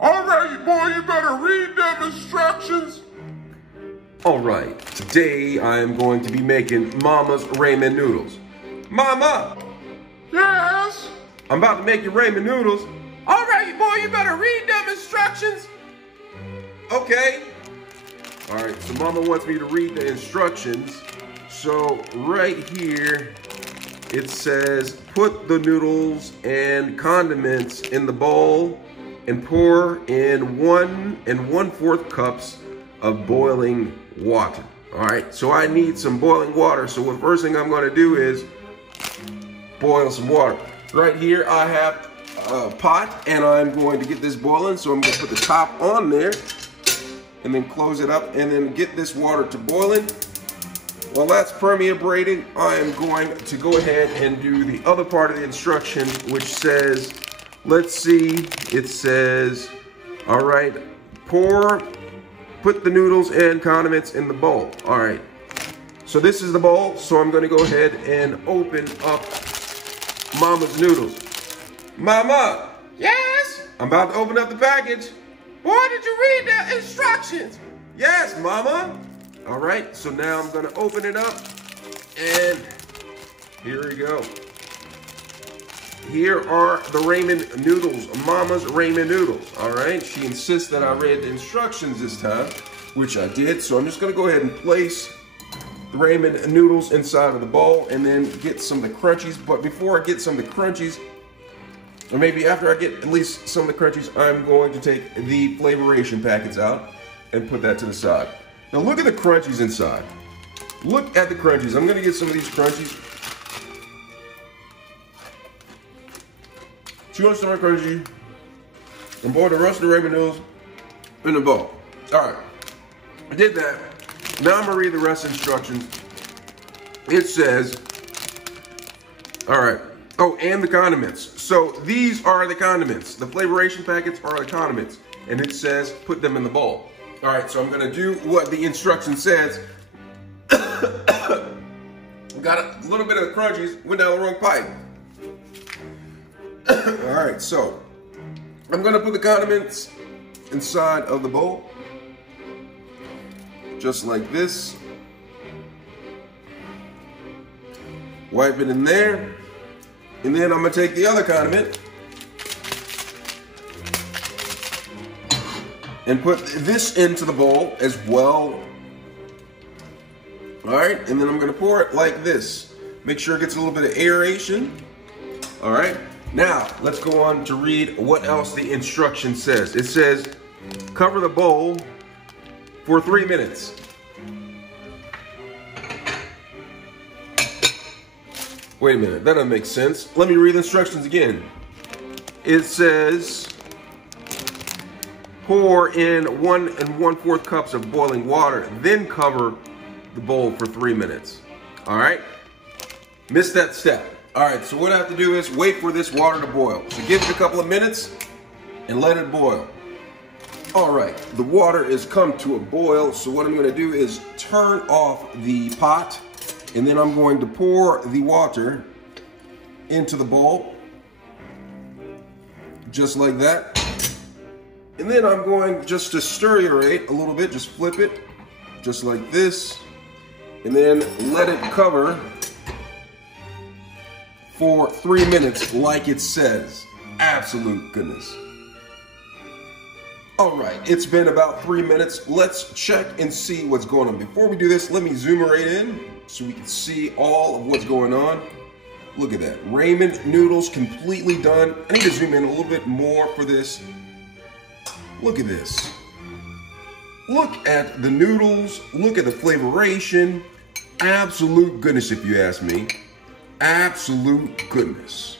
All right, boy, you better read them instructions. All right, today I am going to be making Mama's ramen noodles. Mama! Yes? I'm about to make your ramen noodles. All right, boy, you better read them instructions. Okay. All right, so Mama wants me to read the instructions. So right here, it says, put the noodles and condiments in the bowl and pour in 1 1/4 cups of boiling water. All right, so I need some boiling water. So the first thing I'm gonna do is boil some water. Right here, I have a pot and I'm going to get this boiling. So I'm gonna put the top on there and then close it up and then get this water to boiling. While that's permeating, I am going to go ahead and do the other part of the instruction, which says, let's see, it says, all right, put the noodles and condiments in the bowl. All right, so this is the bowl, so I'm gonna go ahead and open up Mama's noodles. Mama! Yes? I'm about to open up the package. Boy, did you read the instructions? Yes, Mama. All right, so now I'm gonna open it up and here we go. Here are the ramen noodles, Mama's ramen noodles. All right, she insists that I read the instructions this time, which I did. So I'm just gonna go ahead and place the ramen noodles inside of the bowl and then get some of the crunchies. But before I get some of the crunchies, or maybe after I get at least some of the crunchies, I'm going to take the flavoration packets out and put that to the side. Now look at the crunchies inside. Look at the crunchies. I'm gonna get some of these crunchies. 200 crunchy, and boil the rest of the ramen noodles in the bowl. All right, I did that. Now I'm gonna read the rest of the instructions. It says, all right, oh, and the condiments. So these are the condiments. The flavoration packets are the condiments. And it says, put them in the bowl. All right, so I'm gonna do what the instruction says. Got a little bit of the crunchies, went down the wrong pipe. All right, so I'm gonna put the condiments inside of the bowl, just like this. Wipe it in there, and then I'm gonna take the other condiment and put this into the bowl as well. All right, and then I'm gonna pour it like this. Make sure it gets a little bit of aeration. All right. Now, let's go on to read what else the instruction says. It says, cover the bowl for 3 minutes. Wait a minute, that doesn't make sense. Let me read the instructions again. It says, pour in 1 1/4 cups of boiling water, then cover the bowl for 3 minutes. All right? Missed that step. All right, so what I have to do is wait for this water to boil. So give it a couple of minutes and let it boil. All right, the water has come to a boil, so what I'm gonna do is turn off the pot, and then I'm going to pour the water into the bowl, just like that. And then I'm going just to stir-rate a little bit, just flip it, just like this, and then let it cover for 3 minutes like it says. Absolute goodness. All right, it's been about 3 minutes. Let's check and see what's going on. Before we do this, let me zoom right in so we can see all of what's going on. Look at that, ramen noodles completely done. I need to zoom in a little bit more for this. Look at this. Look at the noodles, look at the flavoration. Absolute goodness, if you ask me. Absolute goodness.